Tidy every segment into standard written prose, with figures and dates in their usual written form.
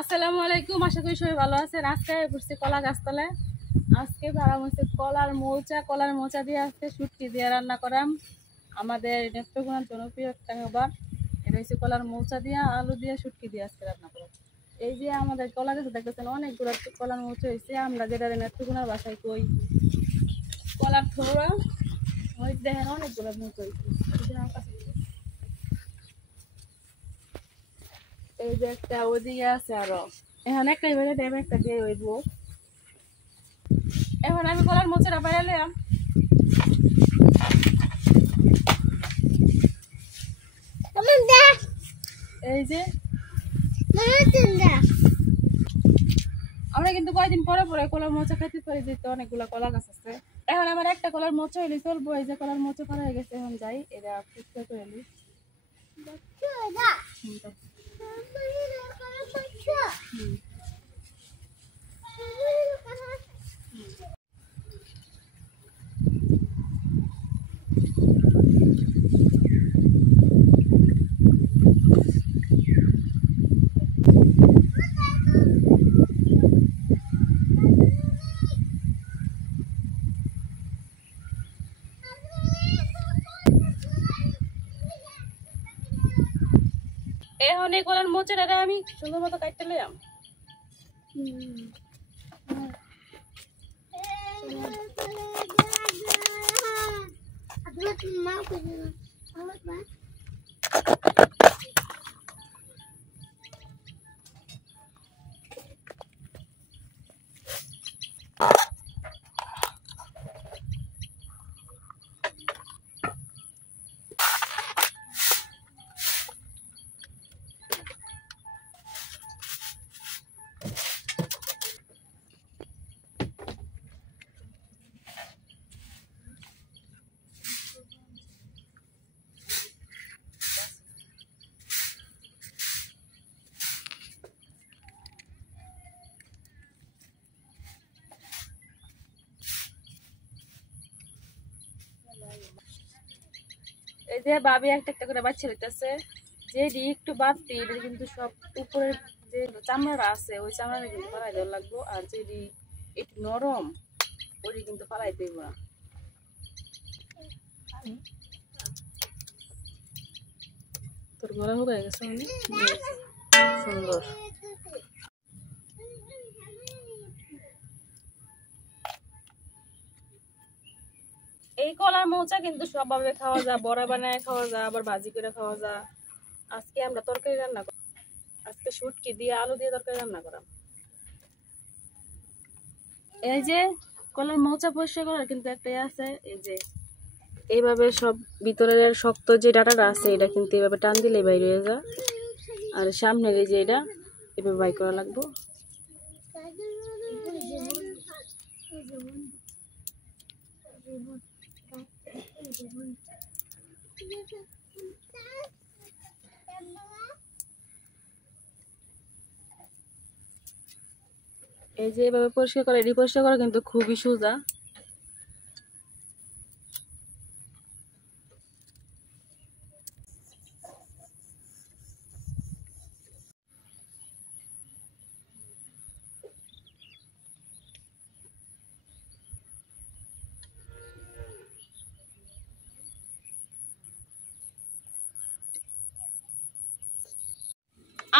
আসসালামু আলাইকুম, আশা করি সবাই ভালো আছেন। আজকে ঘুরছি কলা গাছতলায়। আজকে ভাড়া হচ্ছে কলার মোচা দিয়ে আজকে শুটকি দিয়ে রান্না করাম। আমাদের নেত্রকোনার জনপ্রিয় একটা খাবার। এটা হচ্ছে কলার মোচা দিয়ে আলু দিয়ে শুটকি দিয়ে আজকে রান্না করাম। এই যে আমাদের কলা গাছে দেখতেছেন অনেকগুলো কলার মোচা হয়েছে। আমরা যেটা নেত্রকোনার বাসায় কই কলার থোড়া, ওই দেখেন অনেকগুলো মোচা হয়েছে। এই যে একটা ওদিকে আছে আরো, এখানে একটা এবারে দেবে একটা দিয়ে হইব। এখন আমি কলার মোচাটা বাইরালাম। এই যে আমরা কিন্তু কয়েকদিন পরে পরে কলার মোচা খাইতে পারি, যেহেতু অনেকগুলো কলা গাছ আছে। এখন আমার একটা কলার মোচা হইলে চলবো। এই যে কলার মোচা করা হয়ে গেছে, এখন যাই এটা ফুটতে করে নিই। এখন এই কলার মোচাটা আমি সুন্দর মতো কাটতে লইলাম। এই যে ভাবি একটা একটা করে বাচ্চা লইতেছে। যেটি একটু বাড়তি এটা কিন্তু সব উপরের যে চামড়াটা আছে ওই চামড়াটা কিন্তু ফালাই দেওয়া লাগবো, আর যেটি একটু নরম ওইটি কিন্তু ফালাই দেবো না। তোর গলা হয়ে গেছে অনেক সুন্দর। এই কলার মোচা কিন্তু সবভাবে খাওয়া যায়, বড়া বানায় খাওয়া যায়, আবার ভাজি করে খাওয়া যায়। আজকে আমরা তরকারি রান্না করি, আজকে শুটকি দিয়ে আলু দিয়ে তরকারি রান্না করা। এই যে কলার মোচা পরিষ্কার করার কিন্তু একটাই আছে। এই যে এইভাবে সব ভিতরের শক্ত যে ডাটাটা আছে এটা কিন্তু এইভাবে টান দিলে বাইরে হয়ে যায়, আর সামনের এই যে এটা এভাবে বাই করা লাগবো। এই যে এভাবে পরিষ্কার করা, এটি পরিষ্কার করা কিন্তু খুবই সোজা।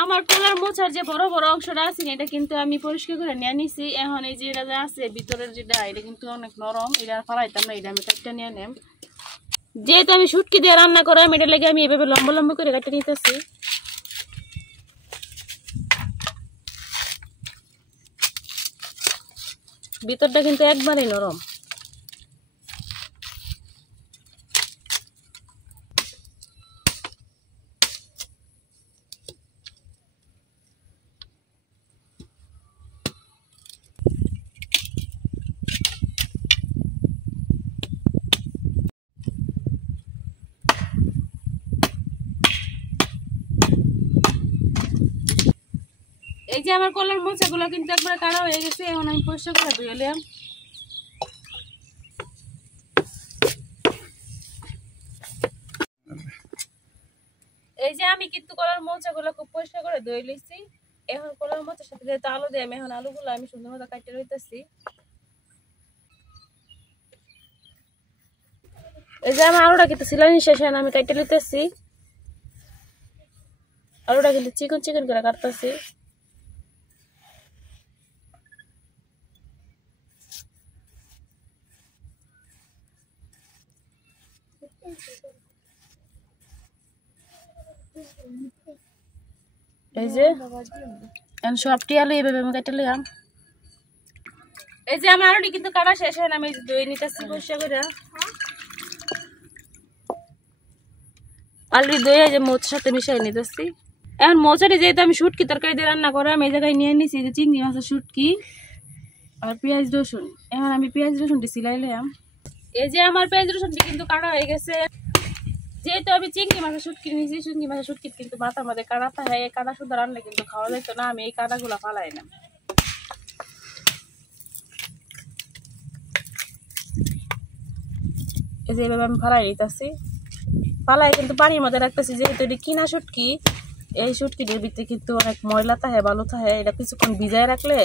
আমার কলার মোচার যে বড় বড় অংশটা আছে এটা কিন্তু আমি পরিষ্কার করে নিয়ে নিছি। এখন এই যে এটা আছে ভিতরের যেটা এটা কিন্তু অনেক নরম, এটা ফালাইতাম না, এটা আমি কাটটা নিয়ে নেম। যেহেতু আমি শুটকি দিয়ে রান্না করাম এটা লেগে আমি এভাবে লম্বা লম্বা করে কাটতে নিতেছি। ভিতরটা কিন্তু একবারেই নরম। এই যে আমার কলার মোচাগুলো কিন্তু একবারে কাটা হয়ে গেছে, এখন আমি পরিষ্কার করে ধুয়ে নিলাম। এই যে আমি কিন্তু কলার মোচাগুলো খুব পরিষ্কার করে ধুয়ে লইছি। এখন কলার মোচার সাথে যেহেতু আলু দিয়ে আমি এখন আলুগুলো আমি সুন্দর মতো কাটতে রইতেছি। এই যে আমার আলুটা কিন্তু সিলানি শেষ হয় না, আমি কাটতে লইতেছি। আলুটা কিন্তু চিকন চিকন করে কাটতেছি। এই যে সবটি আলু এইভাবে আমি কেটে লিলাম। এই যে আমার আলুটি কিন্তু কাটা শেষ হয় না, আমি দই নিতেছি পরিষ্কার করে। আলু দই এই যে মোচার সাথে মিশাই নিতেছি। এখন মোচাটি যেহেতু আমি শুটকি তরকারি দিয়ে রান্না করে আমি এই জায়গায় নিয়ে নিছি যে চিংড়ি মাছের শুটকি আর পেঁয়াজ রসুন। এখন আমি পেঁয়াজ রসুনটি সিলাইলাম। এই যে আমার পেঁয়াজ রসুনটি কিন্তু কাটা হয়ে গেছে। যেহেতু আমি চিংড়ি মাছের শুটকি নিয়েছি, চিংড়ি মাছের শুটকি কিন্তু মাথার মধ্যে কাটাতে হয়, এই কাটা শুধু রান্না কিন্তু খাওয়া যেত না, আমি এই কাটাগুলো ফালাই না। এই যে এইভাবে আমি ফালাই নিতেছি। ফালাই কিন্তু পানির মধ্যে রাখতেছি, যেহেতু এটি কিনা শুটকি, এই শুটকিটির ভিতরে কিন্তু অনেক ময়লা থাকে, বালু থাকে। এটা কিছুক্ষণ ভিজায় রাখলে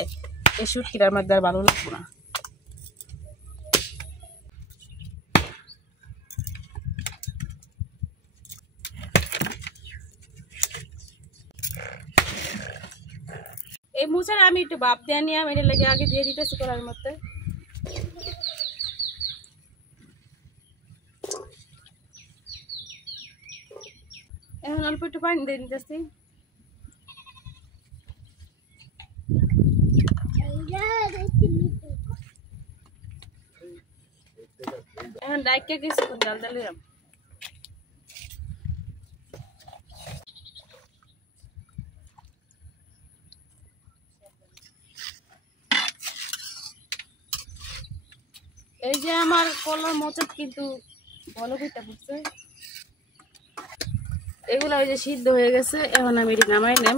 এই শুটকিটার মধ্যে আর ভালো লাগবে না। এই মোচাটা আমি একটু ভাপ দিয়ে নিয়ে আমি এটা লেগে আগে দিয়ে দিতেছি কড়াইয়ের মধ্যে। এখন অল্প একটু পানি দিয়ে দিতেছি। এখন ডাইকে কিছুক্ষণ জাল দিলাম। এই যে আমার কলার মোচা কিন্তু ভালো পিঠা ফুটছে, এগুলো ওই যে সিদ্ধ হয়ে গেছে। এখন আমি এটি নামাই নেম,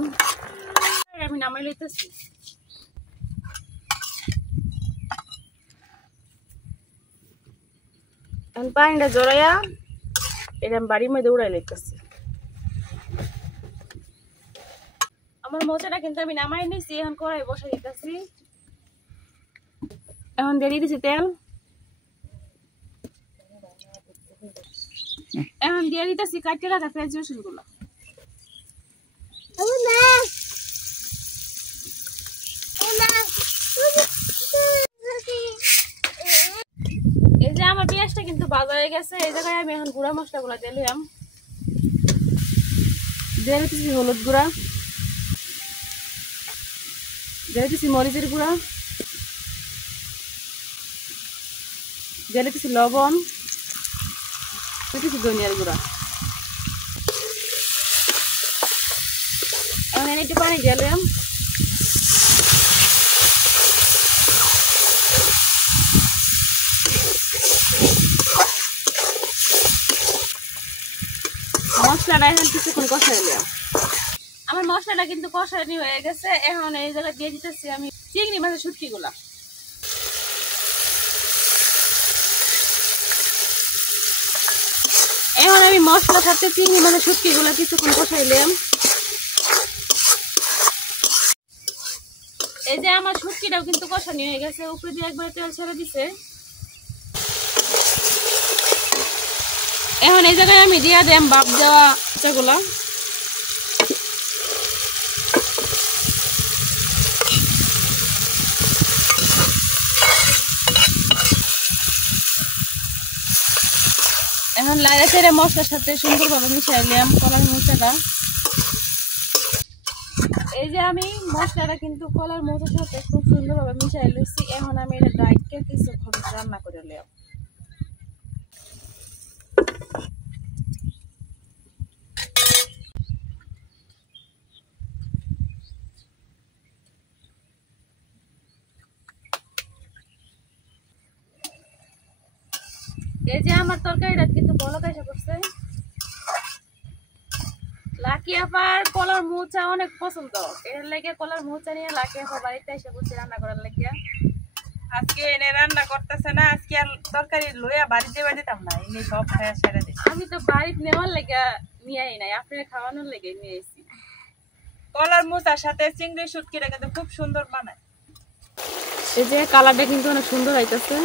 আমি নামাই লইতেছি। এখন পানিটা জড়াইয়া এটা আমি বাড়ির মধ্যে উড়াই লইতেছি। আমার মোচাটা কিন্তু আমি নামাই নিছি, এখন কড়াই বসাই দিতেছি। এখন দিয়ে দিতেছি তেল। এখন দিয়ে দিতেছি কাটতে রাখা পেঁয়াজ রসুন গুলো। এই যে আমার পেঁয়াজটা কিন্তু ভাজা হয়ে গেছে। এই জায়গায় আমি এখন গুঁড়া মশলা গুলা দিলাম। দিয়ে দিতেছি হলুদ গুঁড়া, দিয়ে দিতেছি মরিচের গুঁড়া, দিয়ে দিতেছি লবণ, দিতেছি ধনিয়ার গুঁড়া। এখন একটু পানি দিলাম। মশলাটা এখন কিছুক্ষণ কষাইলাম। আমার মশলাটা কিন্তু কষানি হয়ে গেছে। এখন এই জায়গায় দিয়ে দিতেছি আমি চিংড়ি মাছের শুটকি গুলা। এখন আমি মশলার সাথে চিংড়ি মাছের শুটকি গুলা কিছুক্ষণ কষাইলাম। এই যে আমার শুটকিটাও কিন্তু কষানি হয়ে গেছে, উপরে দিয়ে একবার তেল ছেড়ে দিছে। এখন এই জায়গায় আমি দিয়া দিলাম বাপ দেওয়া মোচাগুলা। এখন লাইড়া ছেড়ে মশলার সাথে সুন্দরভাবে মিশাইলাম কলার মোচাটা। এই যে আমি মশলাটা কিন্তু কলার মোচার সাথে খুব সুন্দরভাবে মিশাই লইছি। এখন আমি এটা ডাইকে কিছুক্ষণ রান্না করে নিলাম। এই যে আমার তরকারিটা কিন্তু বলক এসে পড়ছে। লাকি আপার কলার মোচা অনেক পছন্দ, এর লেগে কলার মোচা নিয়ে লাকি আপা বাড়িতে এসে পড়ছে রান্না করার লেগে। আজকে এনে রান্না করতেছে না, আজকে আর তরকারি লইয়া বাড়িতে দিতাম না, এনে সব খায়া সেরে দিই। আমি তো বাড়িতে নেওয়ার লেগে নিয়ে আই নাই, আপনার খাওয়ানোর লেগে নিয়ে এসেছি। কলার মোচার সাথে চিংড়ি শুটকিটা কিন্তু খুব সুন্দর বানায়। এই যে কালারটা কিন্তু অনেক সুন্দর হইতেছে।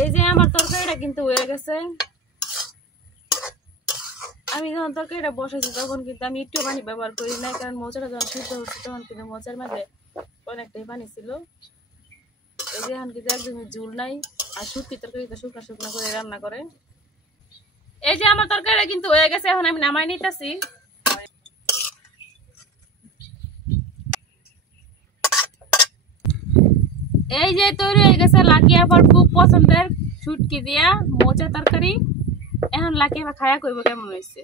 এই যে আমার তরকারিটা কিন্তু হয়ে গেছে। আমি যখন তরকারিটা বসাইছি তখন কিন্তু আমি একটু পানি ব্যবহার করি নাই, কারণ মোচাটা যখন সিদ্ধ হচ্ছে তখন কিন্তু মোচার মধ্যে অনেকটাই পানি ছিল। এই যে এখন কিন্তু একদমই ঝুল নাই, আর শুটকি তরকারিটা শুকনা শুকনা করে রান্না করে। এই যে আমার তরকারিটা কিন্তু হয়ে গেছে, এখন আমি নামাই নিতেছি। এই যে তৈরি হয়ে গেছে লাকি আবার খুব পছন্দের শুটকি দিয়া মোচা তরকারি। এখন লাকি আবার খায়া কইব কেমন হয়েছে।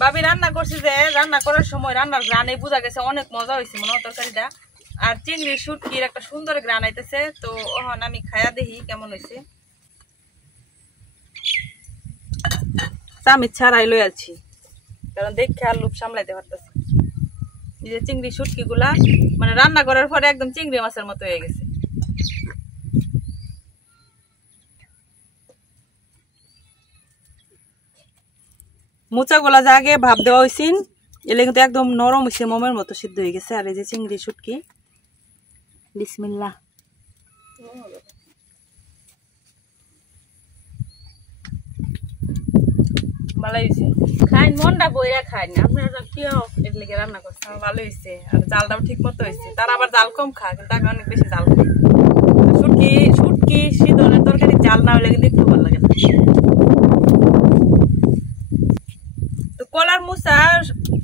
ভাবি রান্না করছি যে রান্না করার সময় রান্নার গ্রানে বোঝা গেছে অনেক মজা হয়েছে মনে হয় তরকারিটা। আর চিংড়ি শুটকির একটা সুন্দর গ্রান আইতেছে। তো এখন আমি খায়া দেখি কেমন হয়েছে। চামিচ ছাড়াই লই আছি, কারণ দেখে আর লোভ সামলাইতে পারতেছি। এই যে চিংড়ি শুটকি গুলা মানে রান্না করার পরে একদম চিংড়ি মাছের মতো হয়ে গেছে। মোচা গুলা যা আগে ভাব দেওয়া হয়েছিল এলে কিন্তু একদম নরম হয়েছে, মোমের মতো সিদ্ধ হয়ে গেছে। আর এই যে চিংড়ি শুটকি, বিসমিল্লাহ। ভালো হয়েছে। খাইন মনটা বইয়া খাইন, আপনারা কেউ এর লেগে রান্না করছে। ভালো হয়েছে, আর জালটাও ঠিক মতো হয়েছে। তারা আবার জাল কম খায়, কিন্তু আমি অনেক বেশি জাল খাই। শুটকি শুটকি শীতলের তরকারি জাল না হলে কিন্তু একটু ভালো লাগে না। তো কলার মোচা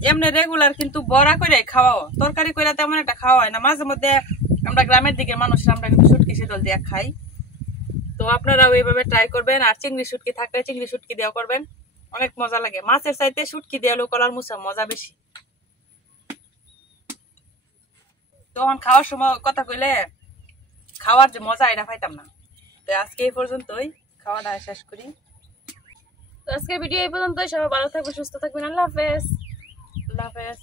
এমনি রেগুলার কিন্তু বড়া করে খাওয়াও, তরকারি করে তেমন একটা খাওয়া হয় না। মাঝে মধ্যে আমরা গ্রামের দিকে মানুষরা আমরা কিন্তু শুটকি শীতল দিয়ে খাই। তো আপনারাও এইভাবে ট্রাই করবেন। আর চিংড়ি শুটকি থাকলে চিংড়ি শুটকি দেওয়া করবেন, অনেক মজা লাগে। মাছের চাইতে শুটকি দিয়ে কলার মোচা মজা বেশি। তখন খাওয়ার সময় কথা কইলে খাওয়ার যে মজা এটা পাইতাম না। তো আজকে এই পর্যন্তই, খাওয়াটা শেষ করি। তো আজকের ভিডিও এই পর্যন্তই। সবাই ভালো থাকবেন, সুস্থ থাকবেন। আল্লাহ হাফেজ। আল্লাহ হাফেজ।